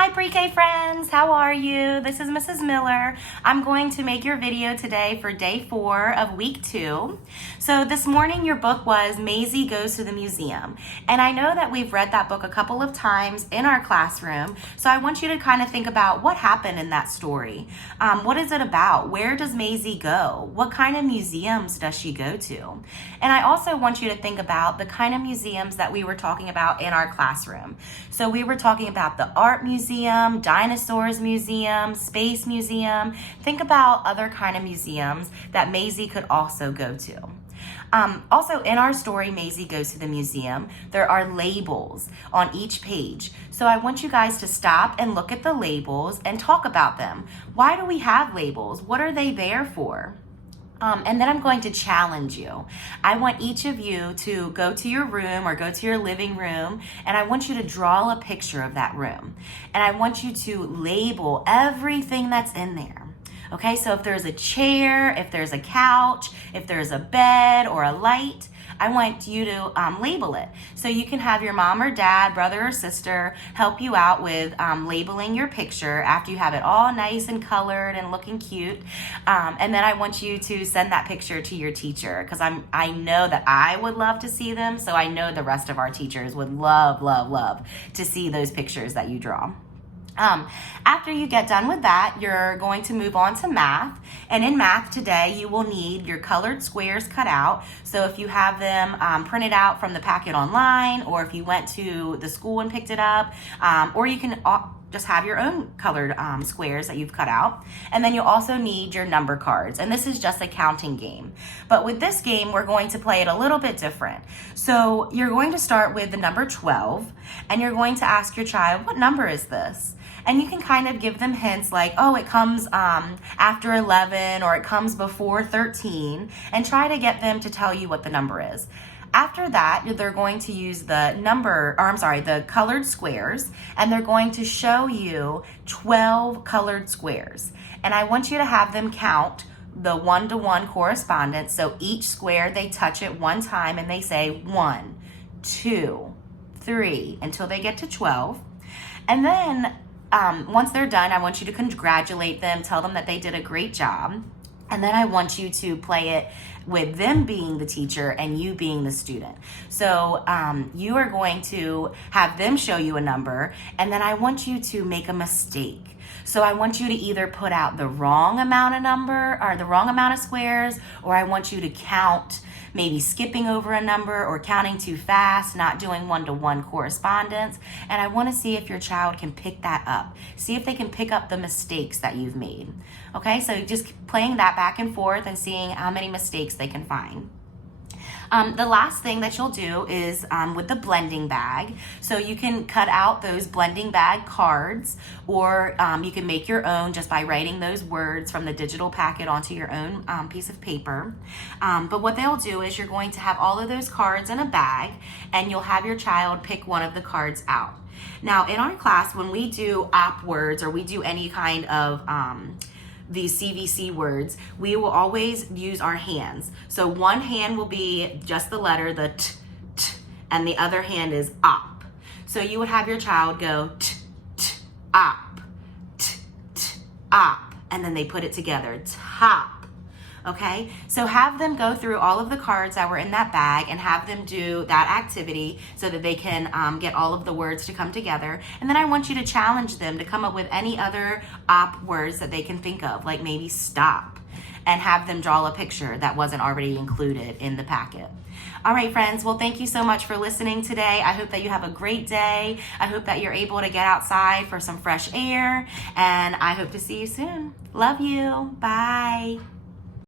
Hi pre-K friends, how are you? This is Mrs. Miller. I'm going to make your video today for day 4 of week 2. So this morning your book was Maisie Goes to the Museum. And I know that we've read that book a couple of times in our classroom. So I want you to kind of think about what happened in that story. What is it about? Where does Maisie go? What kind of museums does she go to? And I also want you to think about the kind of museums that we were talking about in our classroom. So we were talking about the art museum, dinosaurs museum, space museum. Think about other kind of museums that Maisie could also go to. Also in our story, Maisie Goes to the Museum, there are labels on each page. So I want you guys to stop and look at the labels and talk about them. Why do we have labels? What are they there for? And then I'm going to challenge you. I want each of you to go to your room or go to your living room, and I want you to draw a picture of that room. And I want you to label everything that's in there. Okay, so if there's a chair, if there's a couch, if there's a bed or a light, I want you to label it. So you can have your mom or dad, brother or sister help you out with labeling your picture after you have it all nice and colored and looking cute. And then I want you to send that picture to your teacher because I know that I would love to see them. So I know the rest of our teachers would love, love, love to see those pictures that you draw. After you get done with that, you're going to move on to math. And in math today, you will need your colored squares cut out. So if you have them printed out from the packet online, or if you went to the school and picked it up, or you can just have your own colored squares that you've cut out. And then you'll also need your number cards. And this is just a counting game. But with this game, we're going to play it a little bit different. So you're going to start with the number 12, and you're going to ask your child, what number is this? And you can kind of give them hints like, oh, it comes after 11 or it comes before 13, and try to get them to tell you what the number is. After that, they're going to use the colored squares, and they're going to show you 12 colored squares. And I want you to have them count the one-to-one correspondence. So each square, they touch it one time and they say 1, 2, 3, until they get to 12. And then once they're done, I want you to congratulate them, tell them that they did a great job. And then I want you to play it with them being the teacher and you being the student. So you are going to have them show you a number, and then I want you to make a mistake. So I want you to either put out the wrong amount of number or the wrong amount of squares, or I want you to count, maybe skipping over a number or counting too fast, not doing one-to-one correspondence. And I want to see if your child can pick that up. See if they can pick up the mistakes that you've made. Okay, so just playing that back and forth and seeing how many mistakes they can find. The last thing that you'll do is with the blending bag. So you can cut out those blending bag cards, or you can make your own just by writing those words from the digital packet onto your own piece of paper. But what they'll do is you're going to have all of those cards in a bag, and you'll have your child pick one of the cards out. Now in our class, when we do op words or we do any kind of these CVC words, we will always use our hands. So one hand will be just the letter, the t, and the other hand is op. So you would have your child go t, op, t, op, and then they put it together, top. Okay, so have them go through all of the cards that were in that bag and have them do that activity so that they can get all of the words to come together. And then I want you to challenge them to come up with any other op words that they can think of, like maybe stop, and have them draw a picture that wasn't already included in the packet. All right, friends, well, thank you so much for listening today. I hope that you have a great day. I hope that you're able to get outside for some fresh air, and I hope to see you soon. Love you. Bye.